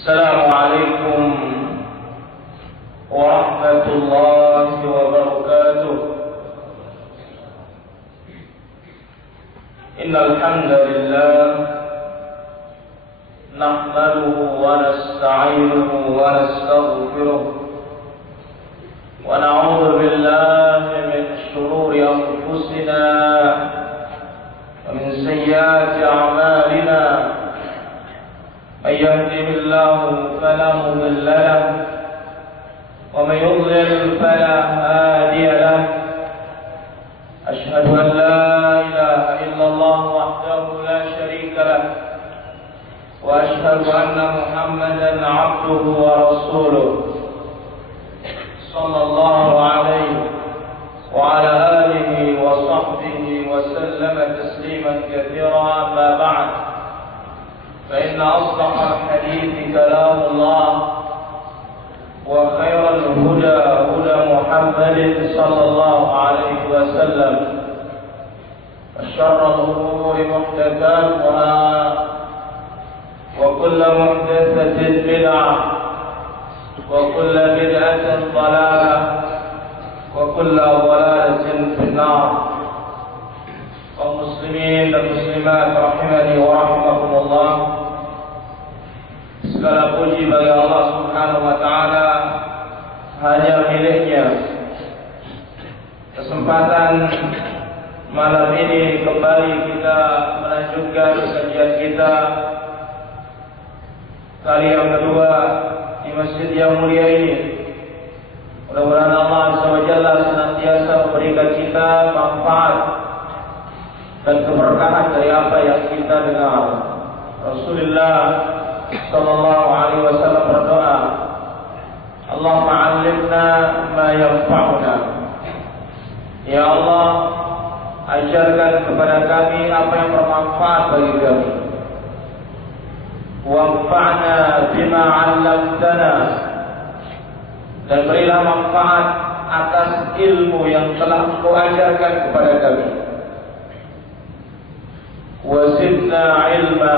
السلام عليكم ورحمة الله وبركاته. إن الحمد لله نحمده ونستعينه ونستغفره ونعوذ بالله من شرور أنفسنا ومن سيئات أعمالنا. من يهده الله فلا مضل له ومن يضلل فلا هادي له. أشهد أن لا إله إلا الله وحده لا شريك له وأشهد أن محمدا عبده ورسوله صلى الله عليه وعلى آله وصحبه وسلم تسليما كثيرا. أما بعد، فإن أصدق الحديث كلام الله وخير الهدى هدى محمد صلى الله عليه وسلم وشر الأمور محدثاتها وكل محدثة بدعة وكل بدعة ضلالة وكل ضلالة في النار. kaum muslimin dan muslimat rahimani wa rahimakumullah. Segala puji bagi Allah Subhanahu wa taala, hanya miliknya. Kesempatan malam ini kembali kita melanjutkan kajian kita kali yang kedua di masjid yang mulia ini. Mudah-mudahan Allah Azza wa Jalla senantiasa memberikan kita manfaat dan keberkahan dari apa yang kita dengar. Rasulullah sallallahu alaihi wasallam berdoa, Allahumma 'allimna ma yanfa'una. Ya Allah, ajarkan kepada kami apa yang bermanfaat bagi kami. Wanfa'na bima 'allamtana. Dan berilah manfaat atas ilmu yang telah Engkau ajarkan kepada kami. Wazidna ilma,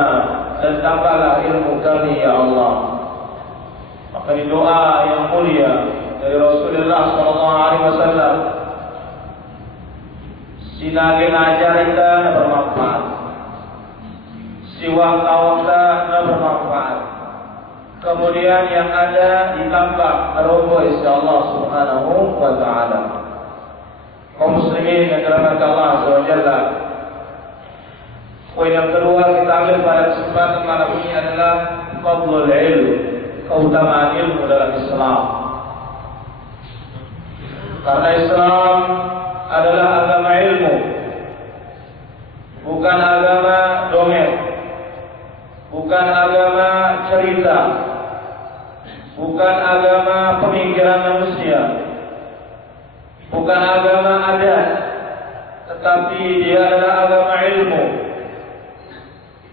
dan tambahlah ilmu kami ya Allah. Maka di doa yang mulia dari Rasulullah SAW, sinagen ajarita na bermanfaat, siwang tawakta na bermanfaat, kemudian yang ada ditambah robo insya Allah Subhanahu wa ta'ala. Kaum muslimin yang dirahmati Allah Azza wa Jalla, poin yang kedua kita ambil pada kesempatan malam ini adalah fadlul ilm, keutamaan ilmu dalam Islam. Karena Islam adalah agama ilmu, bukan agama dongeng, bukan agama cerita, bukan agama pemikiran manusia, bukan agama adat, tetapi dia adalah agama ilmu.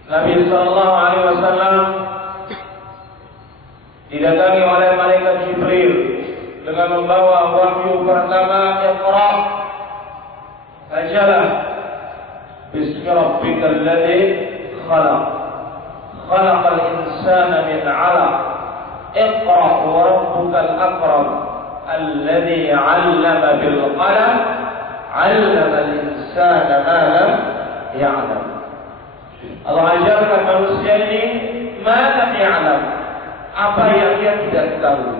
Nabi sallallahu alaihi wasallam didatangi oleh malaikat Jibril dengan membawa wahyu pertama, Iqra, bacalah bismi rabbikal ladzi khalaq, khalaqal insana min 'alaq, Iqra wa rabbukal akram, alladzi 'allama bil qalam, 'allamal insana ma lam ya'lam. Allah ajarkan manusia ini mana ya'lam, apa yang dia tidak ketahui,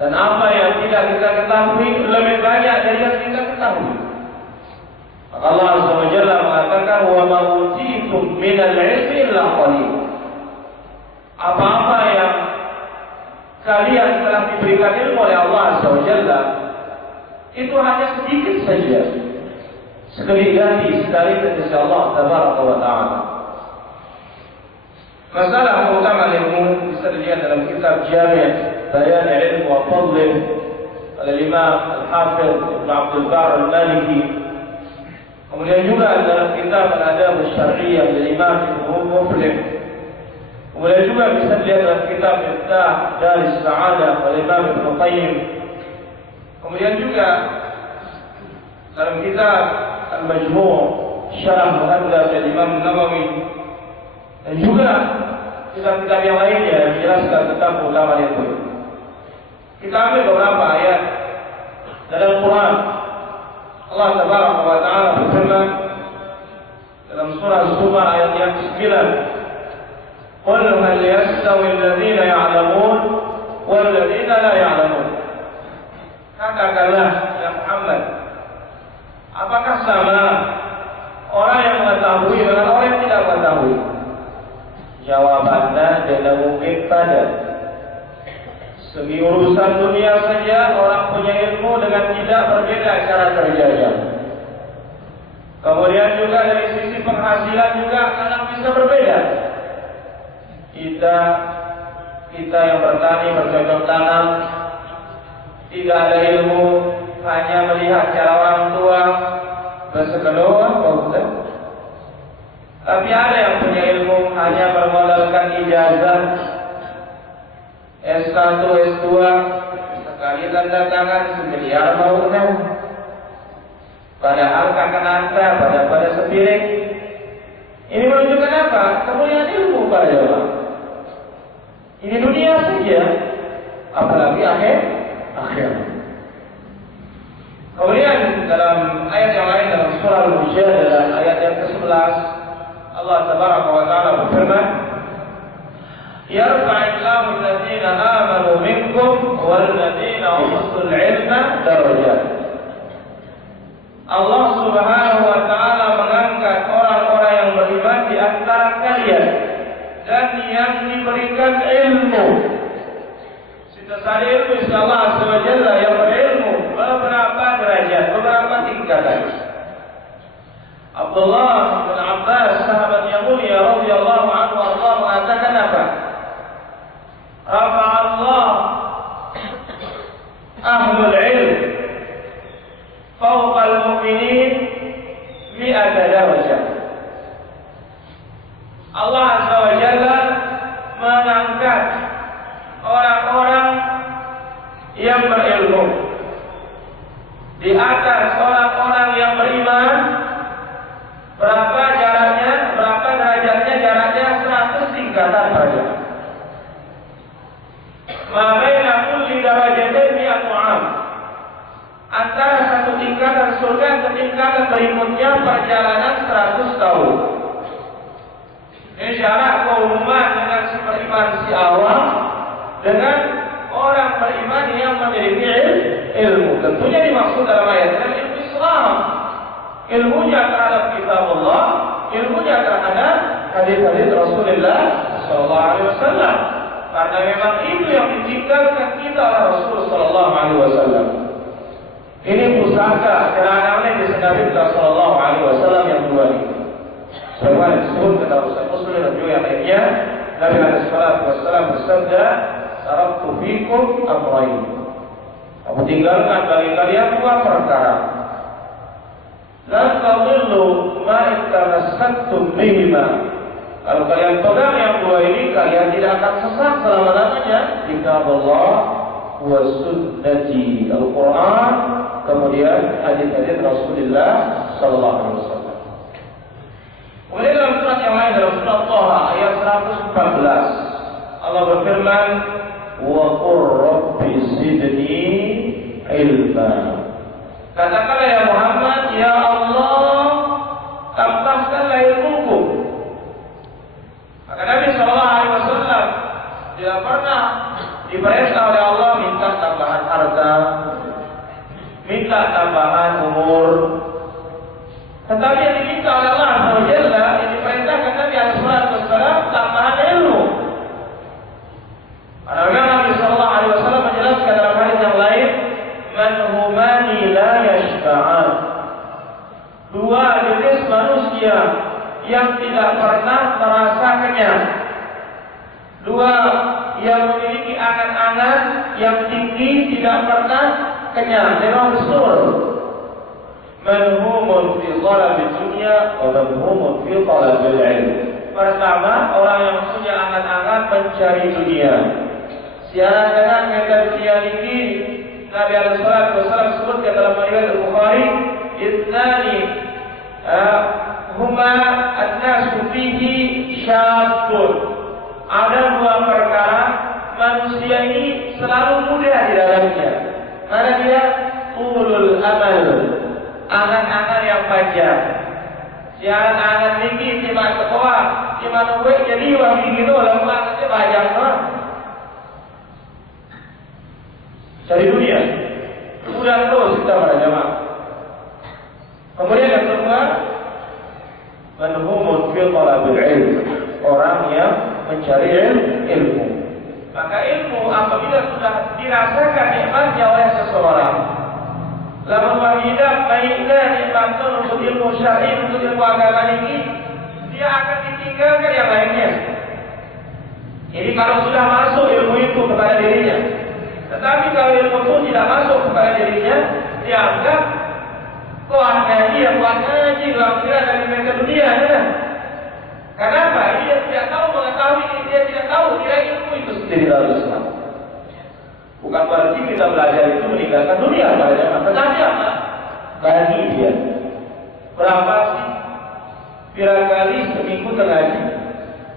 dan apa yang tidak kita ketahui lebih banyak dari yang kita ketahui. Maka Allah Azza wa Jalla mengatakan, wa ma utitum minal ilmi illa qalil. Apa-apa yang kalian telah diberikan ilmu oleh Allah Azza wa Jalla itu hanya sedikit saja, sekali ganti sekali dari Allah Tabaraka wa Ta'ala. Masalah keutamaan ilmu bisa dilihat dalam kitab Jami' Bayan Ilm wa Fadlih oleh Imam Al-Hafidh Ibn Abdul Bar Al-Maliki. Kemudian juga dalam kitab Al-Adab Al-Syar'iyyah dari Imam Ibn Muflih. Kemudian juga bisa dilihat dalam kitab Miftah Daris Sa'adah oleh Imam Ibn Qayyim. Kemudian juga dalam kitab Al-Majmu' Syarah Muhadzab dari Imam Nawawi. Dan juga kitab-kitab yang lainnya menjelaskan tentang keutamaan itu. Kita ambil beberapa ayat dalam Quran. Allah Tabaraka wa Ta'ala berfirman dalam surah Zumar ayat yang 9, "Qul hal yastawi alladziina ya'lamuun wal ladziina la ya'lamuun." Katakanlah ya Muhammad, apakah sama orang yang mengetahui dengan orang yang tidak mengetahui? Jawabannya tidak mungkin pada. Segi urusan dunia saja orang punya ilmu dengan tidak berbeda cara kerjanya. Kemudian juga dari sisi penghasilan juga kadang bisa berbeda. Kita yang bertani bercocok tanam tidak ada ilmu, hanya melihat cara orang tua bersekedar. Tapi ada yang punya ilmu hanya bermodalkan ijazah S1, S2, sekali tanda tangan semiliar maunya. Padahal kakak nanta pada sepiring. Ini menunjukkan apa? Kemuliaan ilmu para jemaah. Ini dunia saja, apalagi akhir. Kemudian dalam ayat yang lain dalam surah Al-Mujadalah ayat yang ke-11, Allah Tabaraka wa Ta'ala berfirman, "Yarfa'illahu alladziina aamanu minkum wal ladziina utul 'ilma darajat." Allah Subhanahu wa Ta'ala mengangkat orang-orang yang beriman di antara kalian dan yang diberikan ilmu. Setelah ilmu insyaallah azza wa jalla yang berilmu beberapa derajat, beberapa tingkatan. Abdullah bin Abbas sahabat yang mulia radhiyallahu anhu Allah mengatakan apa? Rafa'a Allah ahlul ilm fawqa al-mu'minin mi'ata darajah. Allah azza wa jalla mengangkat orang-orang yang berilmu di atas orang-orang yang beriman. Berapa jaraknya? Berapa derajatnya? Jaraknya 100 tingkatan saja. Ma baina kulli darajatin mi'atu 'am. Antara satu tingkatan surga ke tingkatan berikutnya perjalanan 100 tahun. Ini syarat keumuman dengan si beriman si awam dengan orang beriman yang memiliki ilmu. Tentunya dimaksud dalam ayat ini ilmu Islam. Ilmunya terhadap kitab Allah, ilmunya terhadap hadis-hadis Rasulullah sallallahu alaihi wasallam. Karena memang itu yang ditinggalkan kita oleh Rasul sallallahu alaihi wasallam. Ini pusaka kerana yang disebut sallallahu alaihi wasallam yang dua ini. Sebagaimana disebut dalam Sahih Muslim dan juga yang lainnya, Nabi alaihi wasallam bersabda, "Taraktu fikum amrayn." Aku tinggalkan bagi kalian dua perkara. La tadillu ma tamassaktum bihima. Kalau kalian pegang yang dua ini, kalian tidak akan sesat selama-lamanya. Kitab Allah wa sunnati, Al-Quran, kemudian hadis-hadis Rasulullah sallallahu alaihi wasallam. Kemudian dalam surat yang lain, dalam surat Thaha ayat 114, Allah berfirman, "Wa qur rabbi zidni ilma." Katakanlah ya Muhammad, ya Allah, tambahkanlah ilmuku. Maka Nabi sallallahu alaihi wasallam tidak pernah diperintah oleh Allah minta tambahan harta, minta tambahan umur. Tetapi yang diminta oleh Allah Azza wa Jalla, yang diperintahkan Nabi alaihi wasallam tambahan ilmu. Karena Nabi sallallahu alaihi wasallam menjelaskan dalam hadis yang lain, "Man humani la yashba'an." Dua jenis manusia yang tidak pernah merasa kenyang. Dua yang memiliki angan-angan yang tinggi tidak pernah kenyang. Memang betul. Manhumun fi talabil dunya wa manhumun fi talabil ilm. Pertama, orang yang punya angan-angan mencari dunia. Siapa dengan mereka dunia ini, Nabi alaihi wasallam sebutkan dalam riwayat Al-Bukhari, "Itnani huma an-nasu fihi syabun." ada dua perkara manusia ini selalu mudah di dalamnya. Mana dia? Ulul amal, angan-angan yang panjang. Si angan-angan tinggi, si mak sekolah, si mana gue jadi wangi gitu, lemah, si panjang lah. Cari dunia, mudah terus kita para jamaah. Kemudian yang kedua, manhumun fi talabil ilm, orang yang mencari ilmu. Maka ilmu apabila sudah dirasakan nikmatnya oleh seseorang, lalu wahidah baiklah nikmatnya untuk ilmu syar'i, untuk ilmu agama ini, dia akan ditinggalkan yang lainnya. Jadi kalau sudah masuk ilmu itu kepada dirinya, tetapi kalau ilmu itu tidak masuk kepada dirinya, dia anggap kuat ngaji, kira dari mereka dunia, ya. Kenapa? Dia tidak tahu mengetahui, dia tidak tahu kira ilmu itu sendiri dalam Islam. Bukan berarti kita belajar itu meninggalkan dunia pada zaman. Tetapi apa? Bagi dia berapa sih? Berapa kali seminggu mengaji?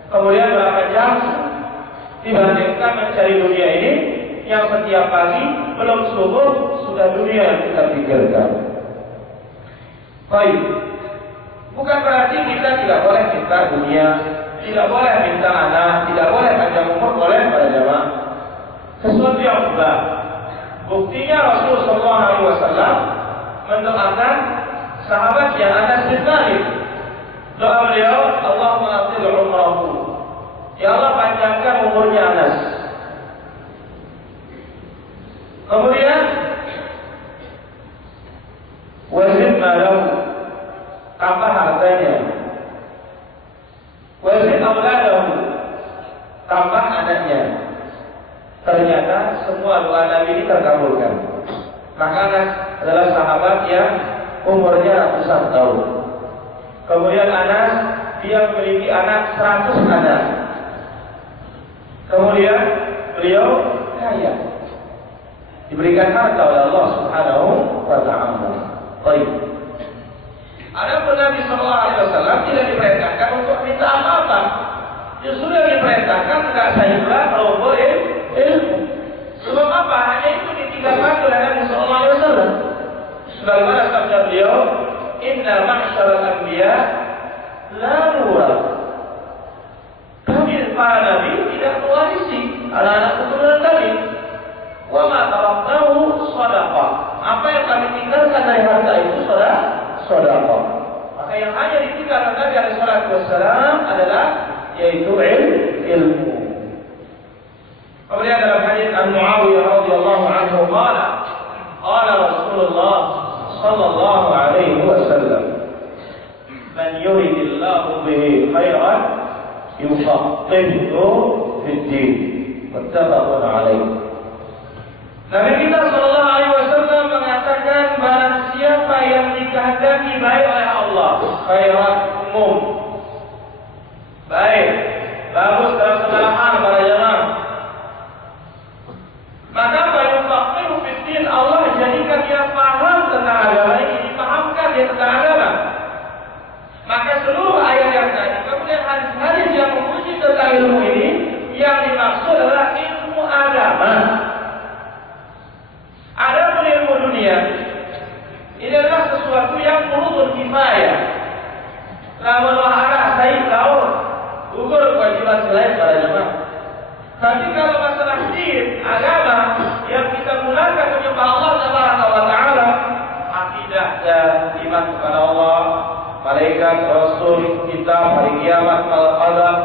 Kemudian berapa jam dibandingkan mencari dunia ini yang setiap pagi belum subuh sudah dunia yang kita pikirkan. Baik, bukan berarti kita tidak boleh minta dunia, tidak boleh minta anak, tidak boleh panjang umur, boleh pada jamaah. Sesuatu yang mudah. Buktinya Rasulullah SAW mendoakan sahabat yang Anas bin Malik. Doa beliau, Allahumma atil umrahu. Ya Allah panjangkan umurnya Anas. Kemudian wazid malahu, tambah hartanya. Wazid auladahu, tambah anaknya. Ternyata semua doa Nabi ini terkabulkan. Maka Anas adalah sahabat yang umurnya ratusan tahun. Kemudian Anas, dia memiliki anak 100 anak. Kemudian beliau kaya, diberikan harta oleh Allah Subhanahu wa Ta'ala. Baik. Adapun Nabi Sallallahu Alaihi Wasallam tidak diperintahkan untuk minta apa-apa. Justru yang diperintahkan tidak sayanglah kalau boleh ilmu. Sebab apa? Hanya itu ditinggalkan oleh Nabi Sallallahu Alaihi Wasallam. Sebagaimana sabda beliau, Inna ma'syaral anbiya la nurah. Kami para nabi tidak mewarisi anak-anak keturunan kami. Wa ma taraknahu shadaqah. Apa yang kami tinggalkan dari harta itu shadaqah. Maka yang hanya ditinggalkan Nabi alaihi salatu wassalam adalah yaitu ilmu. Kemudian dalam hadis An-Muawiyah radhiyallahu anhu qala Rasulullah sallallahu alaihi wasallam, man yuridillahu bihi khairan yufaqqihhu fid din. Muttafaqun alaihi. Nabi kita sallallahu alaihi wasallam mengatakan barang siapa yang dikehendaki baik oleh Allah, khairan umum, baik, bagus dalam segala hal para jemaah, maka yufaqqihhu fid din, Allah jadikan dia paham tentang agama ini, dipahamkan dia tentang agama. Maka seluruh ayat yang tadi, kemudian hadis-hadis yang memuji tentang ilmu ini, yang dimaksud adalah ilmu agama. Adapun ilmu dunia, ini adalah sesuatu yang fardhu kifayah. Namun wahara saya tahu gugur kewajiban selain para jemaah. Tapi kalau masalah din, agama yang kita mulakan menyembah Allah Subhanahu wa Ta'ala, akidah dan iman kepada Allah, malaikat, Rasul, kitab, hari kiamat, qadar,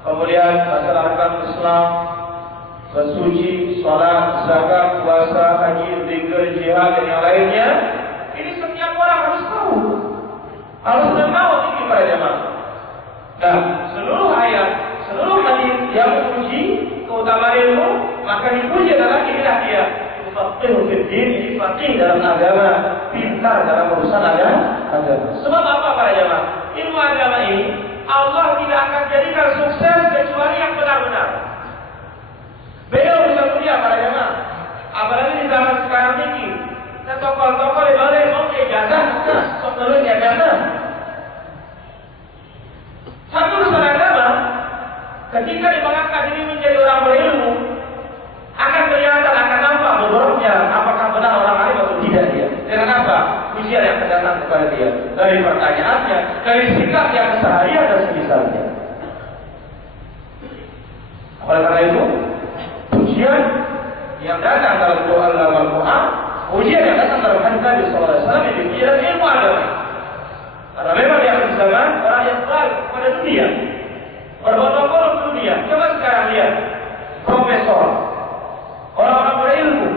kemudian masalah agama Islam, bersuci, salat, zakat, puasa, haji, zikir, jihad dan yang lainnya, ini setiap orang harus tahu, harus tahu ini para jemaah. Dan seluruh ayat, seluruh hadis yang memuji keutamaan ilmu, maka dipuji adalah inilah dia faqih fid din, faqih dalam agama, pintar dalam urusan agama. Sebab apa para jemaah? Ilmu agama ini Allah tidak akan jadikan sukses kecuali yang benar-benar. Beliau bisa mulia para jemaah. Apalagi di zaman sekarang ini, tokoh-tokoh di bawah mau ijazah, sok dulu ijazah. Satu urusan agama, Ketika dia mengangkat diri menjadi orang berilmu, akan kelihatan, akan nampak beberapa apakah benar orang alim atau tidak dia. Dengan apa? Ujian yang datang kepada dia. Dari pertanyaannya, dari sikap yang keseharian dan semisalnya. Oleh karena itu, ujian yang datang dalam doa dalam Al-Quran, ujian yang datang dalam hadis Nabi SAW yang dipikiran ilmu agama. Karena memang di akhir zaman orang yang tahu pada dunia, berbondong-bondong dunia. Coba sekarang lihat, profesor, orang-orang berilmu,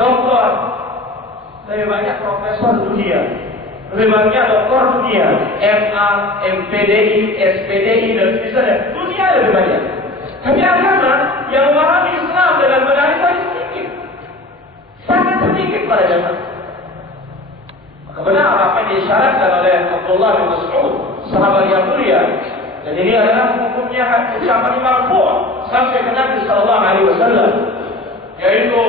doktor, lebih banyak profesor dunia, lebih banyak doktor dunia, MA, MPDI, SPDI dan sebagainya. Dunia lebih banyak. Tapi agama yang memahami Islam dengan benar itu sedikit, sangat sedikit pada zaman. Maka benar apa yang disyaratkan oleh Abdullah bin Mas'ud, sahabat yang mulia. Dan ini adalah hukumnya ucapan marfu' sampai ke Nabi sallallahu alaihi wasallam, yaitu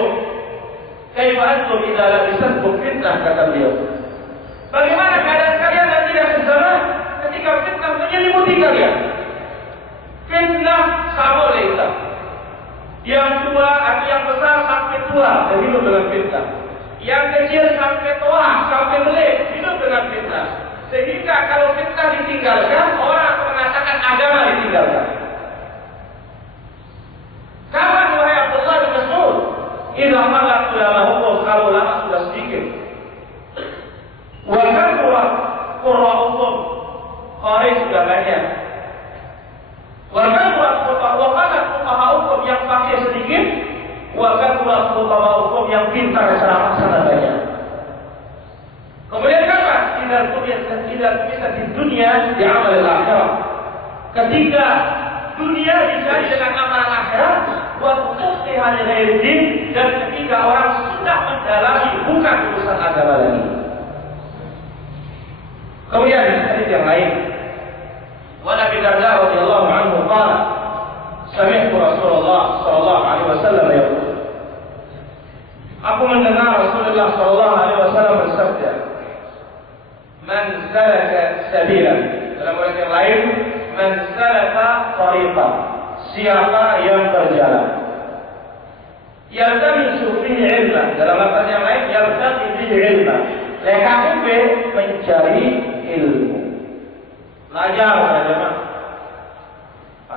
kaifa antum idza labisatkum fitnah, kata beliau. Bagaimana keadaan kalian nanti di akhir zaman ketika fitnah menyelimuti kalian? Fitnah sama oleh kita. Yang tua atau yang besar sampai tua dan hidup dengan fitnah. Yang kecil sampai tua, sampai belik hidup dengan fitnah. Sehingga kalau fitnah ditinggalkan, orang akan mengatakan agama ditinggalkan. Kapan wahai Abdullah bin Mas'ud? Idza malat ulama hukum, kalau ulama sudah sedikit. Wa kathura qurra hukum, qari sudah banyak. Wa kathura fuqaha hukum yang pakai sedikit, wa kathura fuqaha hukum yang pintar ceramah sangat banyak. Kemudian apa? Tidak bisa di dunia di amal akhirat. Ketika dunia dicari dengan amalan akhirat, buat bukti hanya dari din, dan ketika orang sudah mendalami bukan urusan agama lagi. Kemudian hadis yang lain, wa Nabi Darda radhiyallahu anhu qala, sami'tu Rasulullah sallallahu alaihi wasallam yaqul, aku mendengar Rasulullah sallallahu alaihi wasallam bersabda, man salaka sabilan, dalam ayat yang lain, man salaka tariqan, siapa yang berjalan, yaltamisu fihi ilma, dalam ayat yang lain, yaltamisu fihi ilma, LKUP mencari ilmu, belajar saja.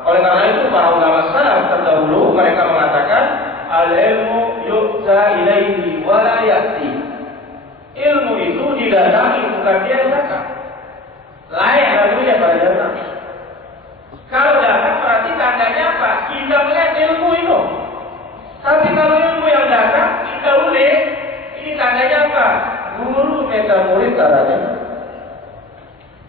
Oleh karena itu para ulama salaf terdahulu mereka mengatakan al-ilmu yu'ta ilaihi wa la ya'ti. Ilmu itu didatangi, bukan dia yang datang. Layak lalunya pada datang. Kalau datang berarti tandanya apa? Kita melihat ilmu itu. Tapi kalau ilmu yang datang kita ulik, ini tandanya apa? Guru minta murid caranya.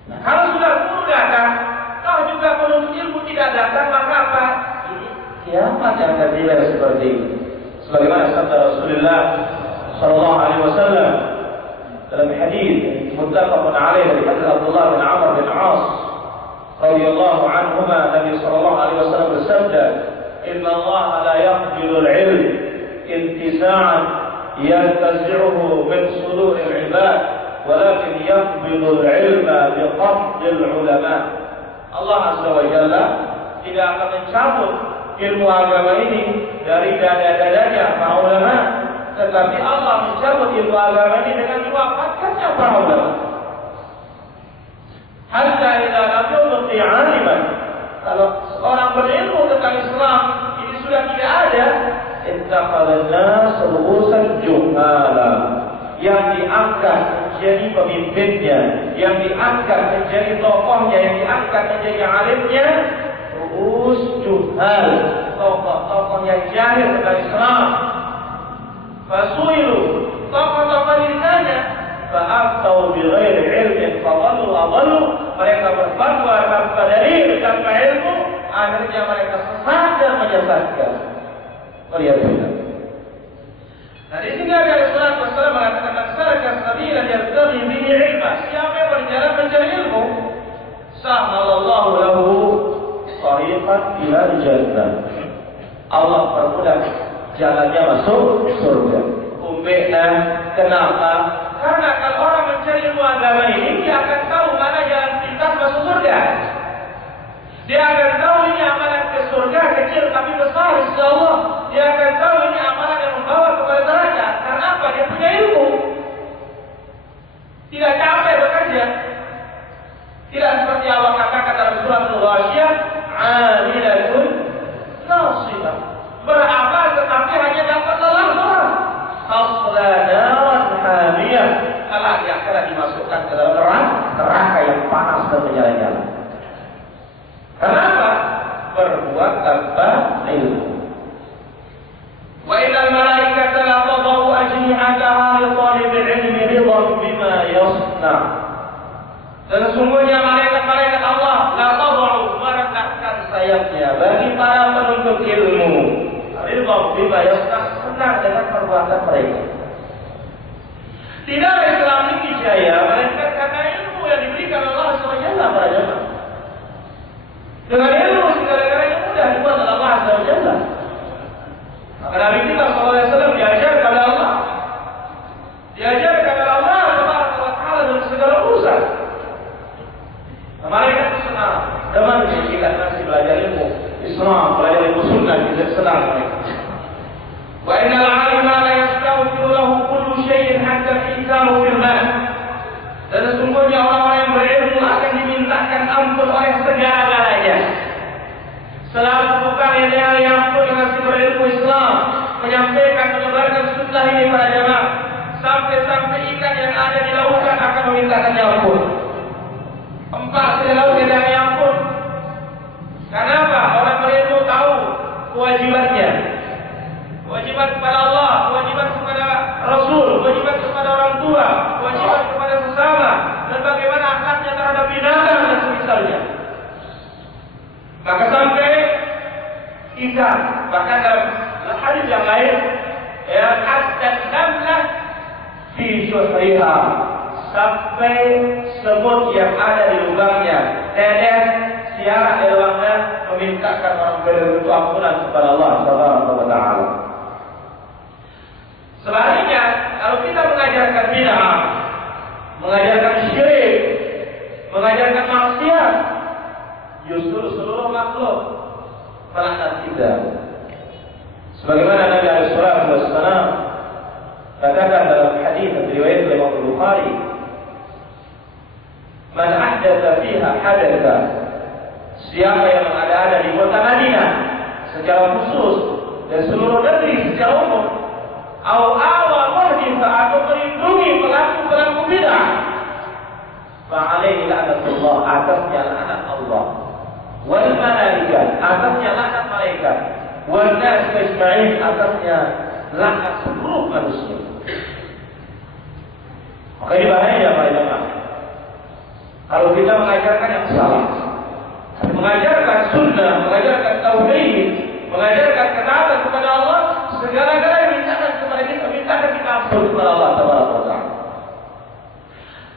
Nah, kalau sudah guru datang, kau juga penuntut ilmu tidak datang, maka apa? Ini kiamat yang terjadi seperti ini. Sebagaimana sabda Rasulullah sallallahu alaihi wasallam dalam hadis muttafaqun alaih dari hadis Abdullah bin Amr bin As radhiyallahu anhuma, Nabi sallallahu alaihi wasallam bersabda, "Inna Allah la yaqbilu al-'ilm intisa'an yantazi'uhu min sudur al-'ibad, walakin yaqbidu al-'ilma biqabd al-'ulama." Allah azza wa jalla tidak akan mencabut ilmu agama ini dari dada-dadanya para ulama, tetapi Allah mencabut ilmu agama ini dengan mewafatkannya para ulama. Hatta idza lam yubqi 'aliman, kalau seorang berilmu tentang Islam ini sudah tidak ada, ittakhadhan nas ru'usan juhala, yang diangkat menjadi pemimpinnya, yang diangkat menjadi tokohnya, yang diangkat menjadi alimnya, ru'us juhal, tokoh-tokoh yang jahil tentang Islam. Fasuilu, tokoh-tokoh ditanya, fa'aftau bighairi ilmin fadallu adallu, mereka berfatwa tanpa dalil, tanpa ilmu, akhirnya mereka sesat dan menyesatkan. Waliyadzubillah. Nah, di sini Nabi sallallahu alaihi wasallam mengatakan, "Salaka sabila yabtaghi bihi ilma." Siapa yang berjalan mencari ilmu, sahhalallahu lahu tariqan ila jannah. Allah permudah jalannya masuk surga. Ummina, kenapa? Karena kalau orang mencari ilmu agama ini, dia akan tahu mana jalan pintas masuk surga. Dia akan tahu ini amalan ke surga dia akan tahu ini amalan yang membawa kepada neraka. Karena apa? Dia punya ilmu. Tidak capek bekerja. Tidak seperti Allah katakan dalam surah Al-Ghasyiyah, 'amilatun nasibah. Beramal tetapi hanya dapat lelah doang. Tasla naran hamiyah. Kalau di akhirat dimasukkan ke dalam neraka yang panas dan menyala-nyala. Kenapa? Berbuat tanpa ilmu. Wa innal malaikata la tadau ajnihataha li talibil ilmi ridwan bima yasna'. Dan sesungguhnya malaikat-malaikat Allah la tadau meretakkan sayapnya bagi para penuntut ilmu. Ridwan bima yasna', senang dengan perbuatan mereka. Tidak Islam ini jaya melainkan karena ilmu yang diberikan Allah SWT pada jemaah. Dengan ilmu segala-galanya mudah dibuat oleh Allah SWT. Maka Nabi kita SAW diajarkan oleh Allah, diajarkan oleh Allah SWT dalam segala urusan. Mereka itu senang, teman kita masih belajar ilmu Islam, belajar ilmu sunnah, kita senang mereka. Wa innal 'alima la yastaghfiru lahu kullu syai'in hatta al-insaanu fil ma'. Dan sesungguhnya orang-orang yang berilmu akan dimintakan ampun oleh segala-galanya. Selalu bukan yang ampun dengan si berilmu Islam, menyampaikan, menyebarkan sunnah ini pada jemaah, sampai-sampai ikan yang ada di lautan akan memintakannya ampun. Empat di laut tidak ampun. Kenapa? Orang berilmu tahu kewajibannya. Kewajiban kepada Allah, kewajiban kepada Rasul, kewajiban kepada orang tua, kewajiban kepada sesama, dan bagaimana akhlaknya terhadap binatang dan semisalnya. Maka sampai ikan, bahkan dalam hadis yang lain, ya ad-damlah fi syuhriha, sampai semut yang ada di lubangnya, tetes siaran di lubangnya, memintakan orang berilmu ampunan kepada Allah Subhanahu wa taala. Sebaliknya, kalau kita mengajarkan bid'ah, mengajarkan syirik, mengajarkan maksiat, justru seluruh makhluk melaknat kita. Sebagaimana Nabi SAW katakan dalam hadis yang diriwayatkan oleh Imam Bukhari, "Man ahdatsa fiha hadatsa." Siapa yang mengada-ada di kota Madinah secara khusus dan seluruh negeri secara umum, awa muhditha, atau melindungi pelaku bid'ah, fa'alaihi la'natullah, atasnya laknat Allah, wal malaikah, atasnya laknat malaikat, wal nas ajma'in, atasnya laknat seluruh manusia. Maka ini bahaya para jemaah. Kalau kita mengajarkan yang salah, mengajarkan sunnah, mengajarkan tauhid, mengajarkan ketaatan kepada Allah, segala-galanya mintakan kepada kita, mintakan kita ampun kepada Allah Taala.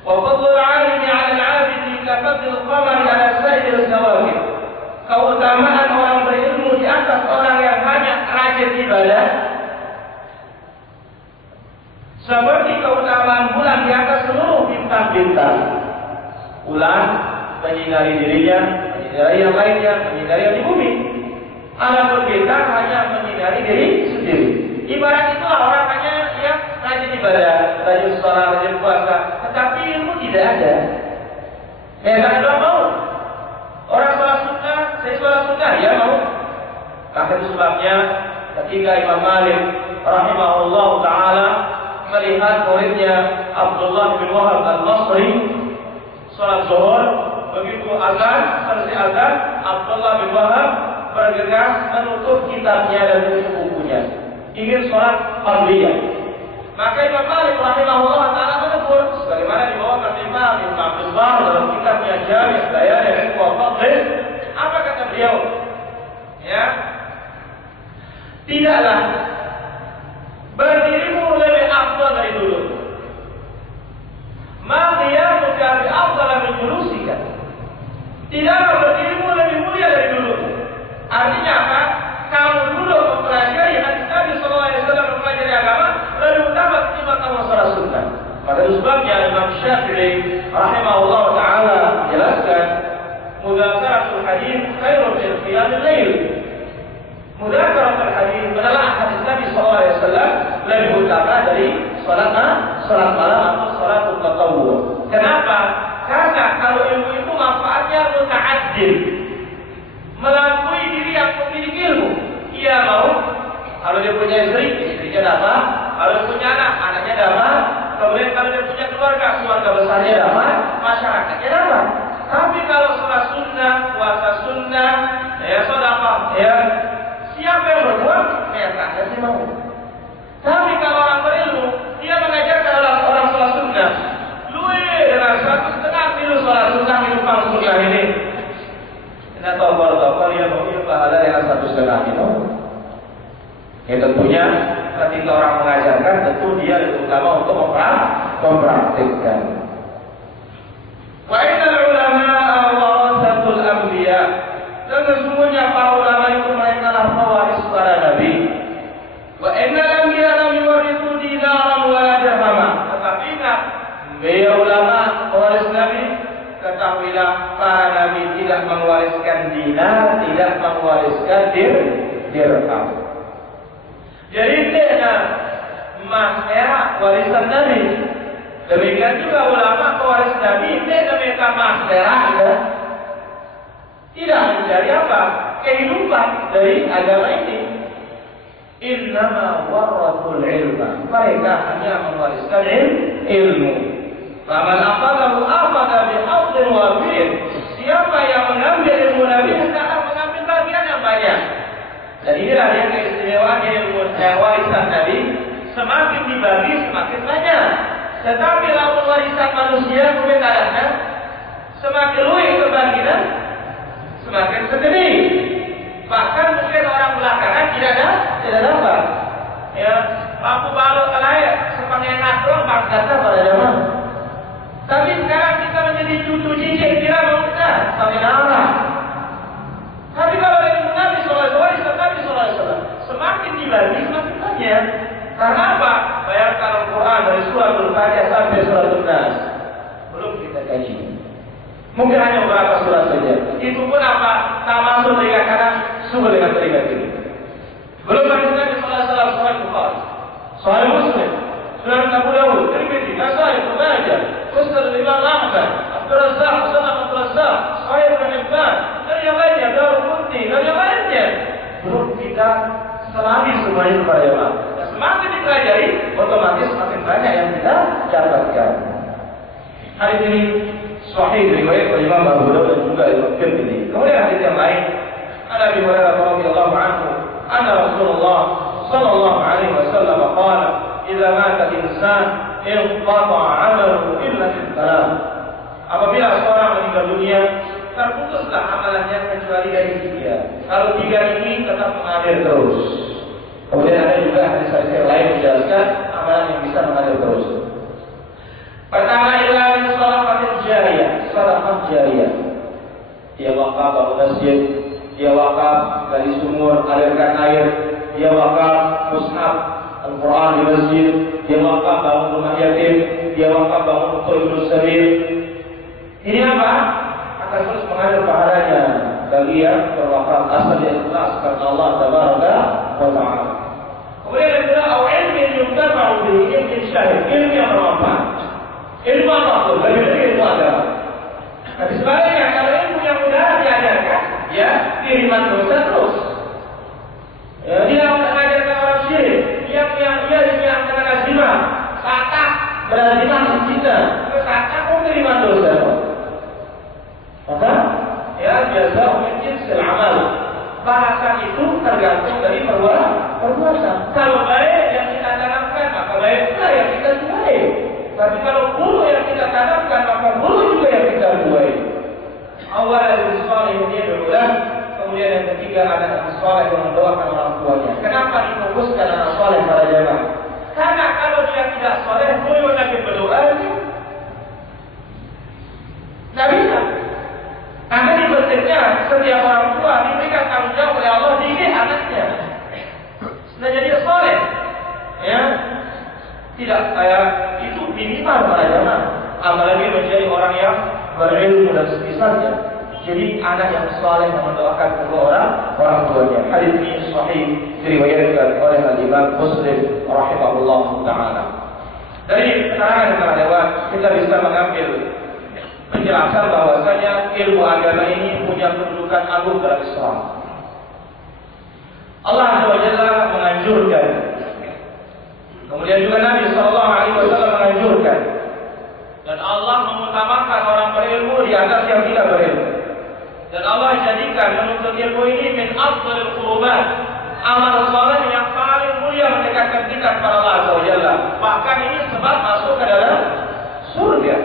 Wa fadlul 'alimi 'ala al-'abidi ka fadlil qamari 'ala sa'iril kawakib. Keutamaan orang berilmu di atas orang yang hanya rajin ibadah, seperti keutamaan bulan di atas seluruh bintang-bintang. Bulan menyinari dirinya, menyinari yang lainnya, menyinari yang di bumi. Adapun bintang hanya menyinari diri sendiri. Ibarat itulah orang hanya yang rajin ibadah, rajin sholat, rajin puasa, tetapi ilmu tidak ada. Tak ada mau. Orang sholat sunnah, saya sholat sunnah, ya mau. Maka itu sebabnya ketika Imam Malik rahimahullah taala melihat muridnya Abdullah bin Wahab al-Basri sholat zuhur, begitu azan, selesai azan, Abdullah bin Wahab bergegas menutup kitabnya dan menutup bukunya, ingin sholat qabliyah. Maka Imam Malik rahimahullah taala menegur, sebagaimana dibawakan Imam Ibnu Abdul Bar dalam kitabnya Jami' Bayan Ilmi wa Fadlih. Apa kata beliau? Ya, tidaklah berdirimu lebih afdal dari dulu. Ma qiyamuka bi afdal min julusika. Tidaklah berdirimu lebih mulia dari dulu. Artinya apa? Kamu duduk mempelajari hadis Nabi SAW, mempelajari agama, lebih utama ketimbang kamu sholat sunnah. Maka itu sebabnya Imam Syafi'i rahimahullah taala jelaskan, mudzakkaratul hadis khairun min qiyamil lail. Mudzakaratul hadis adalah hadis Nabi SAW lebih utama dari salat malam atau salatul tatawwu. Kenapa? Karena kalau ilmu itu manfaatnya muta'addid, melampaui diri yang memiliki ilmu. Ia mau, kalau dia punya istri, istrinya dapat. Kalau dia punya anak, anaknya dapat. Kemudian kalau dia punya keluarga besarnya dapat, masyarakatnya dapat. Tapi kalau sholat sunnah, puasa sunnah, sedekah, siapa yang berbuat, mereka sih mau. Tapi kalau orang berilmu, dia mengajarkan orang sholat sunnah, dengan 1,5 kilo sholat sunnah minuman sunnah ini. Nah, topol yang memiliki pahala dengan 1,5 kilo. Ya tentunya ketika orang mengajarkan, tentu dia lebih utama untuk mempraktikkan. Wa innal ulama'a warasatul anbiya. Dan sesungguhnya para ulama itu mereka adalah pewaris para nabi. Wa innal anbiya lam yuwarithu dinaran wala dirhaman. Tetapi ingat, beliau ulama pewaris nabi, ketahuilah para nabi tidak mewariskan dinar, tidak mewariskan dirham. Jadi tidak emas perak warisan nabi. Demikian juga ulama pewaris nabi tidak mereka emas perak, tidak mencari apa? Kehidupan dari agama ini. Innama warathul ilma. Mereka hanya mewariskan ilmu. Faman akhadahu akhadha bihadhin wafir. Siapa yang mengambil ilmu Nabi akan mengambil bagian yang banyak. Dan inilah yang keistimewaan ilmu warisan Nabi. Semakin dibagi semakin banyak. Tetapi lamun warisan manusia kemudian adanya semakin luas kebagian, semakin sedikit. Bahkan mungkin orang belakangan tidak dapat. Ya, lampu balut layak sepanjang nakron maknanya pada zaman. Tapi sekarang kita menjadi cucu cicit kira mau kita sampai narah. Tapi kalau ilmu Nabi SAW semakin dibagi semakin banyak. Karena apa? Bayangkan Al-Quran dari surah Al-Fatihah sampai surah An-Nas. Belum kita kaji. Mungkin hanya beberapa surat saja. Itu pun apa? Tak masuk telinga kanan, sungguh dengan telinga kiri. Belum lagi Nabi SAW Sahih Bukhari, Sahih Muslim, Sunan Abu Dawud, Tirmidzi, Nasai, Ibnu Majah, Musnad Imam Ahmad, Abdul Razzaq, Musnad Abdul Razzaq, Sahih Ibnu Hibban, dan yang lainnya, Daruqutni, dan yang lainnya. Belum kita selami semuanya kepada jemaah. Semakin dipelajari, otomatis semakin banyak yang kita dapatkan. Hari ini Sahih riwayat Imam Abu Dawud dan juga Imam Tirmidzi. Kemudian hadis yang lain, An Abi Hurairah radhiyallahu anhu, anna Rasulullah sallallahu alaihi wasallam qala, "Idza mata insan inqata'a 'amaluhu illa min thalath." Apabila seorang meninggal dunia, terputuslah amalannya kecuali dari 3. Kalau 3 ini tetap mengalir terus. Kemudian ada juga hadis-hadis yang lain menjelaskan amalan yang bisa mengalir terus. Pertama ialah sedekah jariyah. Dia wakaf bangun masjid, dia wakaf gali sumur, alirkan air, dia wakaf mushaf Al-Quran di masjid, dia wakaf bangun rumah yatim, dia wakaf bangun Ibnu Sabil. Ini apa? Akan terus mengalir pahalanya bagi yang berwakaf asal yang ikhlas karena Allah Tabaraka wa Ta'ala. Kemudian yang kedua, ilmu yang yuntafa'u bihi, ilmu syahid, ilmu yang bermanfaat. Ilmu apa itu? Lebih dari ilmu agama. Tapi sebaliknya, kalau ilmu yang mudah diajarkan, ya kiriman dosa terus. Ya, dia mengajarkan orang syirik, dia yang kena zina, kata berzina cinta, kata kiriman dosa. Maka, ya biasa mungkin selamal. Bahasa itu tergantung dari perbuatan. Kalau baik yang kita tanamkan, maka baik pula yang kita tuai. Tapi kalau buruk yang kita tanamkan, maka buruk juga yang kita tuai. Awal dari saleh ini berulang. Kemudian yang ketiga anak saleh yang mendoakan orang tuanya. Kenapa difokuskan anak saleh pada jamaah? Karena kalau dia tidak saleh, boleh lagi berdoa. Tidak bisa. Karena di pentingnya setiap orang tua diberikan tanggung jawab oleh Allah dididik anaknya. Sebenarnya dia soleh, ya tidak kayak itu minimal pada zaman. Apalagi menjadi orang yang berilmu dan semisalnya. jadi anak yang saleh yang mendoakan kedua orang tuanya. Hadis ini sahih diriwayatkan oleh Imam Muslim rahimahullah taala. Dari keterangan lewat kita bisa mengambil penjelasan bahwasanya ilmu agama ini punya kedudukan agung dalam Islam. Allah Azza wa Jalla menganjurkan, kemudian juga Nabi Sallallahu Alaihi Wasallam menganjurkan, dan Allah mengutamakan orang berilmu di atas yang tidak berilmu. Dan Allah jadikan menuntut ilmu ini min afdhalil qurubat, amal saleh yang paling mulia mendekatkan kita kepada Allah Azza wa Jalla. Bahkan ini sebab masuk ke dalam surga.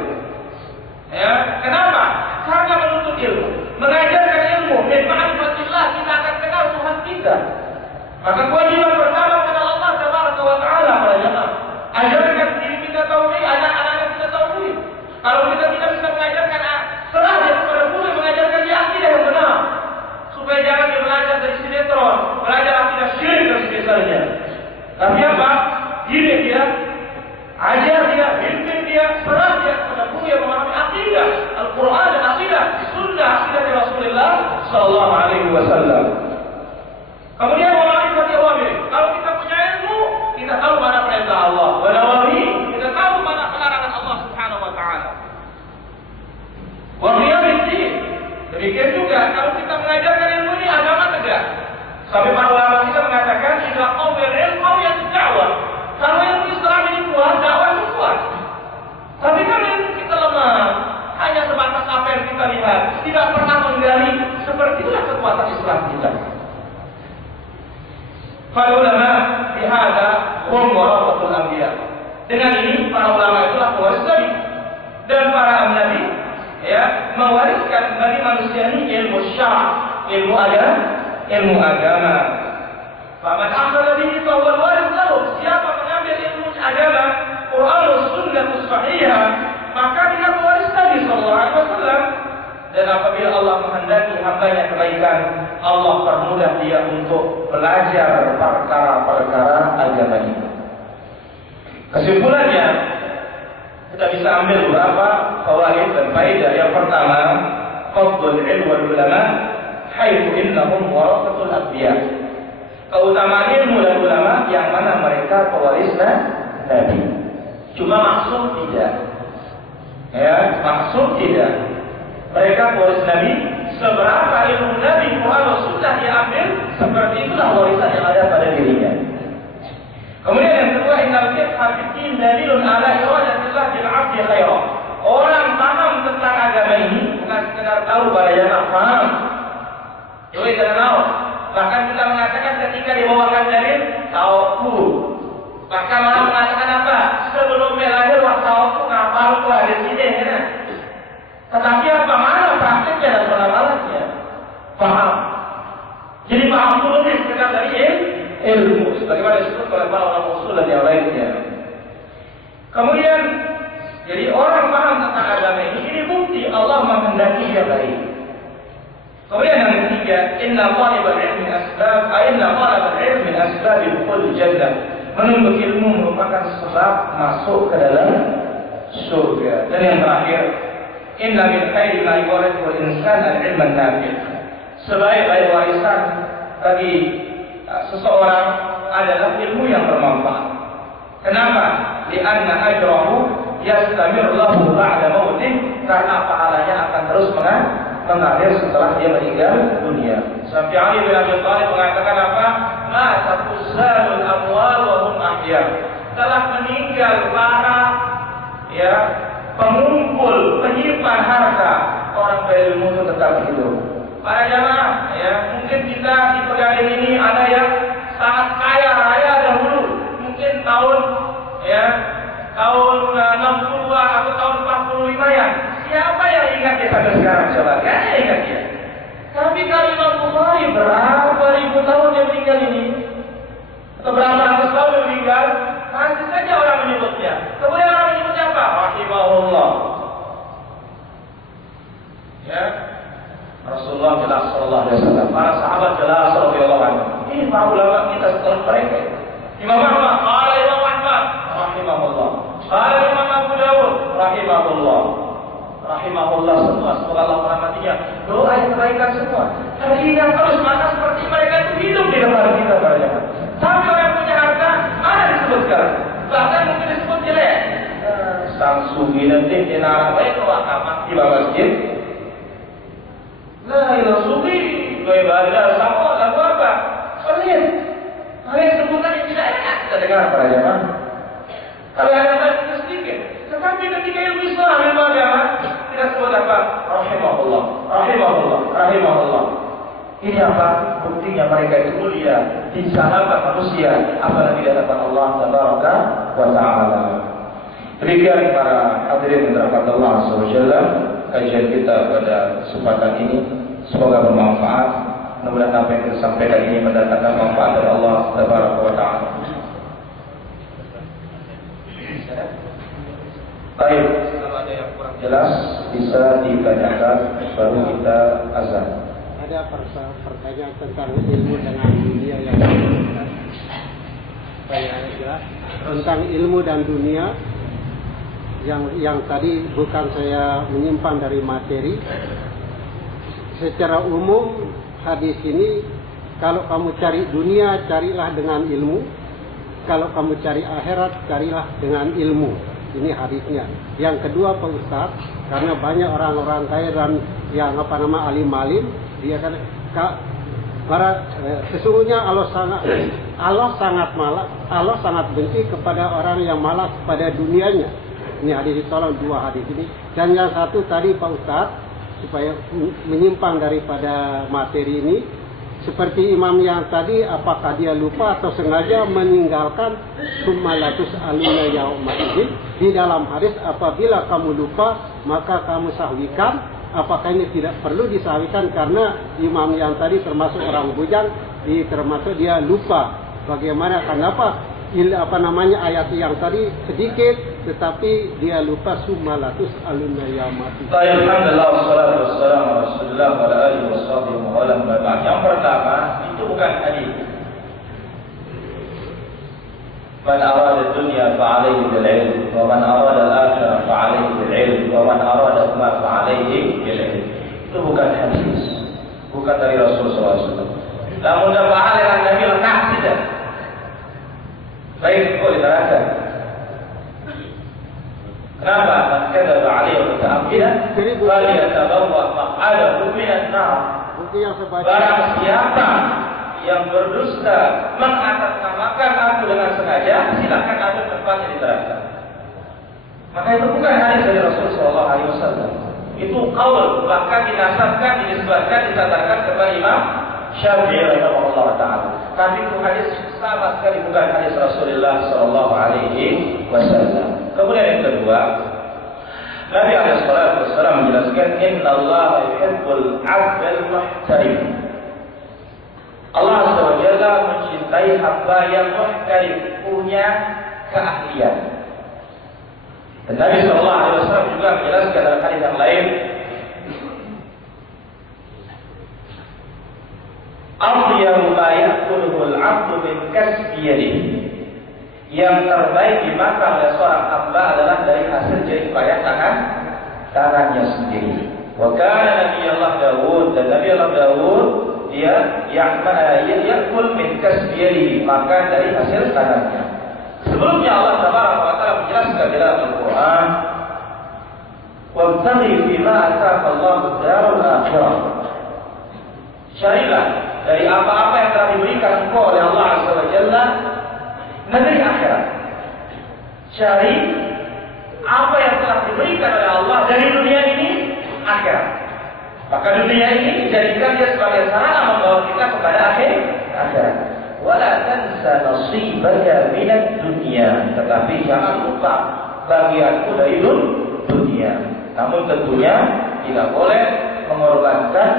Ya, kenapa? Karena menuntut ilmu, mengajarkan ilmu, min ma'rifatillah, kita akan kenal Tuhan kita. Maka kewajiban pertama kepada Allah Tabaraka wa Taala pada jemaah, ajarkan diri kita tauhid, anak-anak kita tauhid. Kalau kita tidak bisa mengajarkan, serah dia kepada guru yang mengajarkan dia akidah yang benar, supaya jangan dia belajar dari sinetron, belajar akidah syirik dan sebagainya. Tapi apa? Didik dia, ajar dia, bimbing dia, serah dia kepada guru yang memahami akidah Al-Quran dan akidah Sunnah, akidah Rasulullah Sallallahu Alaihi Wasallam. Kemudian memahami awamir. Kalau kita punya ilmu, kita tahu mana perintah Allah, nawawi, kita tahu mana pelarangan Allah Subhanahu Wa Taala. Wahiyah. Demikian juga kalau kita mengajarkan ilmu ini agama tegak. Sampai para ulama kita mengatakan jika qawil ilmu yang dakwah. Kalau ilmu Islam ini kuat, dakwah itu kuat. Tapi kalau ilmu kita lemah, hanya sebatas apa yang kita lihat, tidak pernah menggali, seperti itulah kekuatan Islam kita. Para ulama bihada hum warasatul anbiya. Dengan ini para ulama itulah pewaris Nabi dan para nabi, ya, mewariskan bagi manusia ini ilmu syara', ilmu agama. Faman akhadha bihi fa huwa waris lahu. Siapa mengambil ilmu agama, Quran dan Sunnah sahihah, maka dia pewaris Nabi sallallahu alaihi wasallam. Dan apabila Allah menghendaki hambanya kebaikan, Allah permudah dia untuk belajar perkara-perkara agama ini. Kesimpulannya, kita bisa ambil beberapa fawaid dan faedah. Yang pertama, fadlul ilmu wal ulama haitsu innahum warasatul anbiya. Keutamaan ilmu dan ulama yang mana mereka pewaris Nabi. Cuma maksud tidak. Ya, maksud tidak. Mereka pewaris Nabi, seberapa ilmu Nabi, Quran dan Sunnah diambil, seperti itulah warisan yang ada pada dirinya. Kemudian yang kedua, innal fiqha fid-din dalilun ala iradatillah bil 'abdi khairan. Orang paham tentang agama ini bukan sekedar tahu pada jamaah paham. Jadi tidak tahu. Bahkan kita mengatakan ketika dibawakan dalil tahu. Bahkan malah mengatakan apa? Sebelum lahir waktu tahu ngapal tuh ada sini ya. Tetapi apa mana praktiknya dan pengawalannya? Paham. Jadi paham itu lebih sekedar dari ilmu, sebagaimana disebut oleh para ulama usul dan yang lainnya. Kemudian, jadi orang paham tentang agama ini bukti Allah menghendaki dia baik. Kemudian yang ketiga, inna talibal ilmi asbab, inna talibal ilmi asbab dukhul jannah. Menuntut ilmu merupakan sebab masuk ke dalam surga. Dan yang terakhir, inna min khairi ma yuwarithu al-insan al-ilm an-nafi'. Sebaik-baik warisan bagi seseorang adalah ilmu yang bermanfaat. Kenapa? Li'anna ajrahu yastamir lahu ba'da mautih, karena pahalanya akan terus mengalir setelah dia meninggal dunia. Sampai Ali bin Abi Thalib mengatakan apa? Ma taqussalul amwal wa hum ahya. Telah meninggal para pengumpul, penyimpan harta, orang berilmu itu tetap hidup. Para jamaah, mungkin kita di Pegadaian ini ada yang sangat kaya raya dahulu, mungkin tahun 60-an atau tahun 45 ya. Siapa yang ingat dia sampai sekarang? Coba, kan yang ingat dia. Tapi kalau Imam Bukhari berapa ribu tahun dia meninggal ini, atau berapa ratus tahun dia meninggal, pasti saja orang menyebutnya. Kemudian orang menyebutnya apa? Rahimahullah. Ya, Rasulullah jelas sallallahu alaihi wasallam, para sahabat jelas radhiyallahu anhum. Ini para ulama kita setelah mereka. Imam Ahmad, qala Imam Ahmad rahimahullah. Qala Imam Abu Dawud rahimahullah. Rahimahullah semua, semoga Allah merahmatinya. doa yang kebaikan semua. Hari ini yang terus maka seperti mereka itu hidup di depan kita para jemaah. Sampai orang yang punya harta, mana disebutkan? Bahkan mungkin disebut jelek. Samsugi nanti di narabai kalau amat di masjid. Nah, itu sugi, gue ibadah sama lagu apa? Pelit. Hal yang sebutan yang tidak enak kita dengar para jemaah. Kalau ada sedikit, tetapi ketika ilmu Islam, ilmu agama, kita sebut apa? Rahimahullah, rahimahullah, rahimahullah. Ini apa? Buktinya mereka itu mulia di hadapan manusia, apalagi di hadapan Allah Tabaraka wa Ta'ala. Demikian para hadirin yang dirahmati Allah Subhanahu wa Ta'ala, kajian kita pada kesempatan ini semoga bermanfaat. Mudah-mudahan apa yang kita sampaikan ini mendatangkan manfaat dari Allah Tabaraka wa Ta'ala. Baik, kalau ada yang kurang jelas bisa ditanyakan baru kita azan. Ada pertanyaan tentang ilmu dengan dunia yang saya jelas tentang ilmu dan dunia yang tadi bukan saya menyimpan dari materi. Secara umum hadis ini, kalau kamu cari dunia carilah dengan ilmu, kalau kamu cari akhirat carilah dengan ilmu. Ini hadisnya. Yang kedua Pak Ustaz, karena banyak orang-orang kaya dan yang alim-alim, dia kan sesungguhnya Allah sangat benci kepada orang yang malas pada dunianya. Ini hadis ditolong dua hadis ini. Dan yang satu tadi Pak Ustaz, supaya menyimpang daripada materi ini, seperti imam yang tadi, apakah dia lupa atau sengaja meninggalkan summalatus aluna yaumaidin di dalam hadis, apabila kamu lupa maka kamu sahwikan. Apakah ini tidak perlu disahwikan karena imam yang tadi termasuk orang bujang, termasuk dia lupa. Bagaimana, kenapa ayat yang tadi sedikit tetapi dia lupa summalatus aluna yaumaidin. Alhamdulillah wassalatu wassalamu ala Rasulillah wa ala alihi washabbihi wa ala man ba'd. Yang pertama, itu bukan hadis. Man arada dunya fa'alayhi bil ilm wa man arada al-akhirah fa'alayhi bil ilm wa man arada ma fa'alayhi bil ilm. Itu bukan hadis. Bukan dari Rasulullah SAW. Namun dalam hal yang Nabi lengkap tidak. Baik, boleh diterangkan. Kenapa? Man kadzaba 'alaihi muta'ammidan falyatabawwa maq'adahu minan nar. Barang siapa yang berdusta mengatasnamakan aku dengan sengaja, silakan ambil tempatnya di neraka. Maka itu bukan hadis dari Rasulullah SAW. Itu qaul, bahkan dinasabkan, dinisbatkan, disandarkan kepada Imam Syafi'i rahimahullah taala. Tapi itu hadis sama sekali bukan hadis Rasulullah sallallahu alaihi wasallam. Kemudian yang kedua, Nabi alaihi salatu wasallam menjelaskan, innallaha yuhibbul 'abdal muhtarim. Allah SWT mencintai hamba yang muhtarim, punya keahlian. Dan Nabi SAW juga menjelaskan dalam hadis yang lain, Afyaru ma ya'kuluhu al-'abdu min kasbi yadihi. Yang terbaik dimakan oleh seorang hamba adalah dari hasil jerih payah tangannya sendiri. Wa kana Nabi Allah Dawud, dan Nabi Allah Dawud dia yakul min kasbi yadihi, maka dari hasil tangannya. Sebelumnya Allah Tabaraka wa Ta'ala menjelaskan dalam Al-Quran, wabtaghi fima ataka Allahu ad-darul akhirah. Carilah dari apa-apa yang telah diberikan engkau oleh Allah Azza wa Jalla negeri akhirat. Cari apa yang telah diberikan oleh Allah dari dunia ini akhirat. Maka dunia ini dijadikan dia sebagai sarana membawa kita kepada akhirat. Wala tansa nasibaka minad dunya. Tetapi jangan lupa bagianku dari dunia. Namun tentunya tidak boleh mengorbankan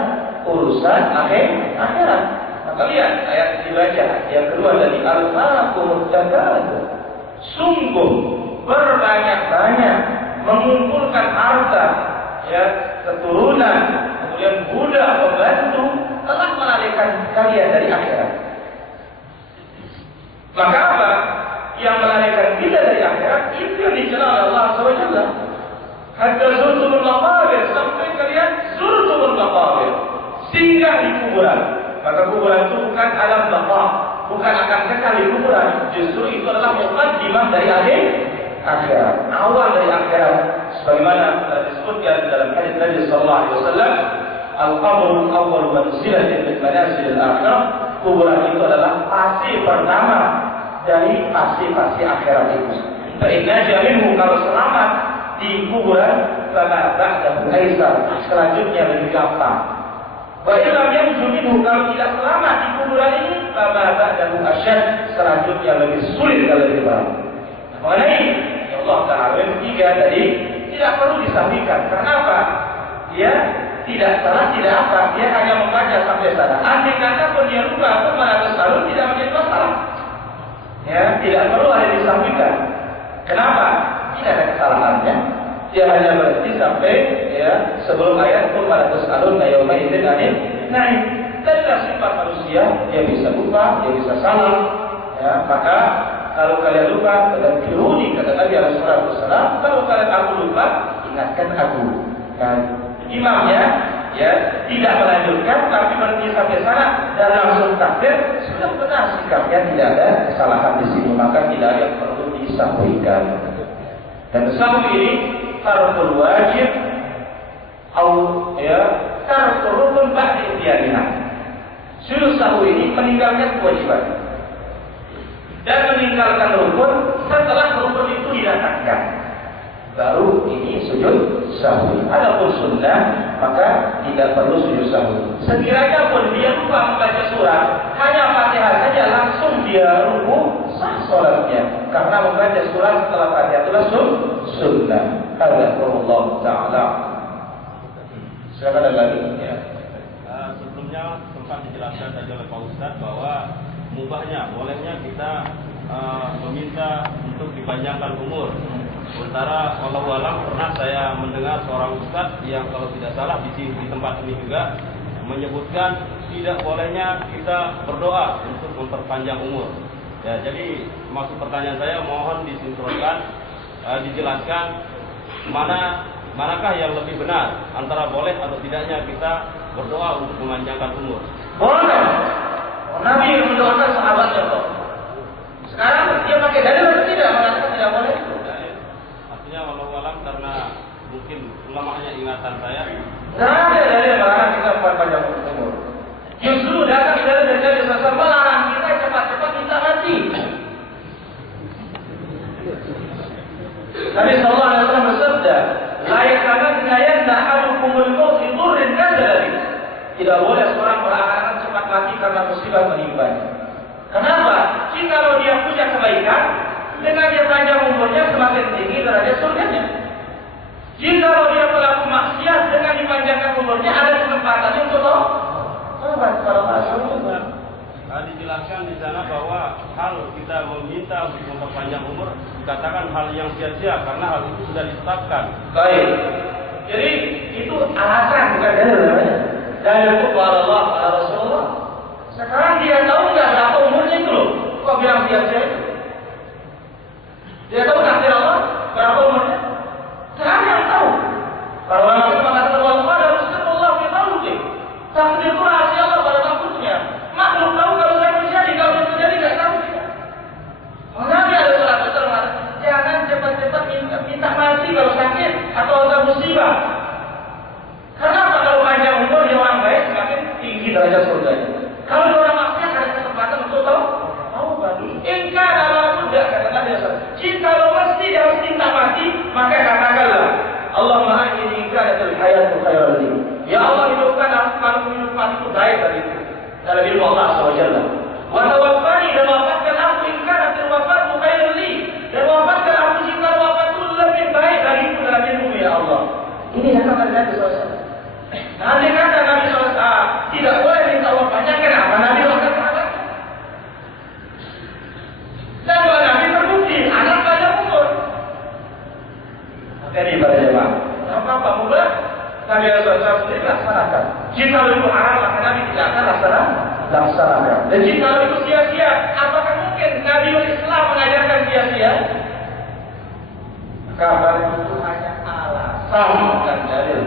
urusan akhirat. Maka lihat ayat dibaca yang kedua dari Al-Haakumut Takatsur. Sungguh berbanyak-banyak mengumpulkan harta, ya, keturunan, kemudian budak, pembantu, telah melarikan kalian dari akhirat. Maka apa? Yang melarikan kita dari akhirat itu yang dicela oleh Allah SWT. Hatta zurtumul maqabir, sampai kalian zurtum Zurul maqabir, singgah di kuburan. Maka kuburan itu bukan alam baqa, bukan akan kekal di kuburan. Justru itu adalah muqaddimah dari akhir akhirat, awal dari akhirat. Sebagaimana telah disebutkan dalam hadis Nabi sallallahu alaihi wasallam, al-qabru awwalu manzilatin min manazil al-akhirah. Kuburan itu adalah pasti pertama dari pasti-pasti akhirat itu. Fa inna jaminhu, kalau selamat di kuburan, fama ba'dahu aisar, selanjutnya lebih gampang. Wa illam yanju minhu, kalau tidak selamat di kuburan ini, fama ba'dahu asyad, selanjutnya lebih sulit dan lebih berat. Mengenai ya Allah Ta'ala yang ketiga tadi tidak perlu disampaikan. Karena apa? Dia tidak salah, tidak apa, dia hanya membaca sampai sana. Andai kata pun dia lupa atau malah selalu tidak menjadi masalah. Ya, tidak perlu ada disampaikan. Kenapa? Tidak ada kesalahannya. Dia hanya berhenti sampai ya sebelum ayat pun malah selalu yauma idzin anil naim. Dan sifat manusia, dia bisa lupa, dia bisa salah. Ya, maka kalau kalian lupa, tadzkiruni, kata Nabi sallallahu alaihi wasallam, kalau kalian aku lupa, ingatkan aku. Kan imamnya ya tidak melanjutkan tapi berhenti sampai sana dan langsung takbir, sudah benar sikapnya, tidak ada kesalahan di sini, maka tidak ada yang perlu disahwikan. Dan sahwi ini tarkul wajib atau ya tarkul rukun ba'da ihtiyariha. Sujud sahwi ini meninggalkan kewajiban dan meninggalkan rukun setelah rukun itu didatangkan, baru ini sujud sahwi. Adapun sunnah maka tidak perlu sujud sahwi. Sekiranya pun dia lupa membaca surah, hanya Fatihah saja, langsung dia ruku, sah salatnya. Karena membaca surah setelah Fatihah adalah sunnah. Allah Ta'ala. Silakan ada lagi. Ya. Sebelumnya sempat dijelaskan tadi oleh Pak Ustadz bahwa mubahnya, bolehnya kita meminta untuk dipanjangkan umur. Sementara wallahu alam pernah saya mendengar seorang ustadz yang kalau tidak salah di tempat ini juga menyebutkan tidak bolehnya kita berdoa untuk memperpanjang umur. Ya, jadi maksud pertanyaan saya mohon disinkronkan, dijelaskan manakah yang lebih benar antara boleh atau tidaknya kita berdoa untuk memanjangkan umur. Boleh. Nabi yang mendoakan sahabatnya kok. Sekarang dia pakai dalil atau tidak mengatakan tidak boleh? Artinya walau alam karena mungkin ulamanya ingatan saya. Tidak ada dalil melarang kita memperpanjang umur. Justru datang dari Nabi SAW melarang kita cepat-cepat minta mati. Nabi SAW bersabda, la yatamanna ahadukumul maut li dhurrin nazala. Tidak boleh seorang berangan-angan cepat mati karena musibah menimpanya. Kenapa? Jikalau dia punya kebaikan, dengan dia panjang umurnya semakin tinggi derajat surganya. Jikalau dia pelaku maksiat, dengan dipanjangkan umurnya ada kesempatannya untuk tobat kepada Allah. Dijelaskan di sana bahwa hal kita meminta untuk memperpanjang umur dikatakan hal yang sia-sia karena hal itu sudah ditetapkan. Baik. Jadi itu alasan bukan dalil namanya. Dalil itu kepada Allah, kepada Rasulullah. Sekarang dia tahu nggak berapa umurnya itu loh? Kok bilang sia-sia itu? Dia tahu takdir Allah berapa umurnya? Tidak ada yang tahu. Kalau orang itu mengatakan Allah dan Rasulullah yang tahu sih. Takdir itu rahasia Allah pada takdirnya. Makhluk tahu kalau saya terjadi, kalau itu terjadi nggak tahu kita. Nabi ada salah besar mengatakan, jangan cepat-cepat minta mati kalau sakit atau ada musibah. Kenapa kalau panjang umur dia orang baik semakin tinggi derajat surganya? Kalau dia orang maksiat ada kesempatan untuk tahu bagi. Engkau dalam muda kata Nabi SAW. Jika lo mesti dia harus minta mati, maka katakanlah, Allahumma ahyini kanatul hayatu khairan li. Ya Allah, hidupkan aku kalau hidup mati itu baik bagiku. Dalam ilmu Allah SWT. Wa tawaffani, dan wafatkan aku in kanatul wafatu khairan li. Dan wafatkan aku jika wafat itu lebih baik bagiku dalam ilmu ya Allah. Ini yang kata Nabi SAW. Nanti kata Nabi SAW tidak boleh minta Allah banyak, kenapa Nabi akan sahabat? Dan doa Nabi terbukti anak banyak umur. Maka ini pada jemaah, apa-apa mudah Nabi SAW sendiri laksanakan. Jika itu haram maka Nabi tidak akan laksanakan. Dan jika itu sia-sia, apakah mungkin Nabi Islam mengajarkan sia-sia? Kabar itu hanya alasan bukan dalil.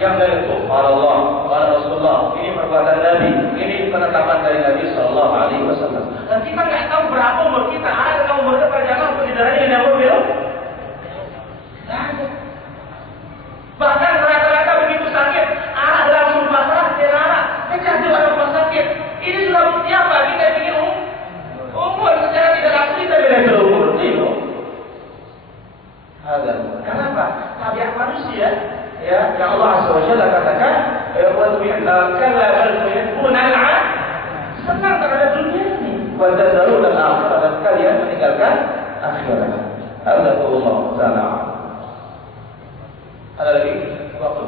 Yang lain itu Allah, Rasulullah, ini perbuatan Nabi, ini penetapan dari Nabi Sallallahu Alaihi Wasallam. Dan kita nggak tahu berapa umur kita. Ada umur kita jangan untuk didarahnya yang umur belum. Bahkan rata-rata begitu sakit, anak langsung pasrah, anak pecah di rumah sakit. Ini sudah bukti apa? Kita ingin umur secara tidak langsung kita tidak berumur itu. Kenapa? Tabiat manusia. Ya, yang Allah Azza wa Jalla katakan, "Wa senang terhadap dunia ini. Wa tadharuna al-akhirah, dan kalian meninggalkan akhirat. Allah Ta'ala. Ada lagi waktu?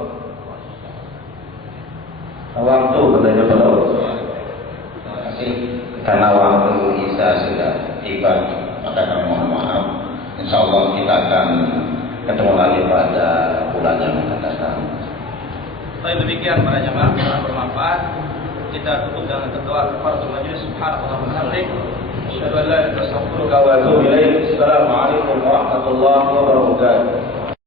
Waktu katanya belum. Terima kasih. Karena waktu Isya sudah tiba, maka kami mohon maaf. Insya Allah kita akan ketemu lagi pada bulan yang akan datang. Baik, demikian para jamaah yang bermanfaat. Kita tutup dengan berdoa kafaratul majlis. Subhanallah wa bihamdihi. Asyhadu an la ilaha illa anta astaghfiruka wa atubu ilaik. Assalamualaikum warahmatullahi wabarakatuh.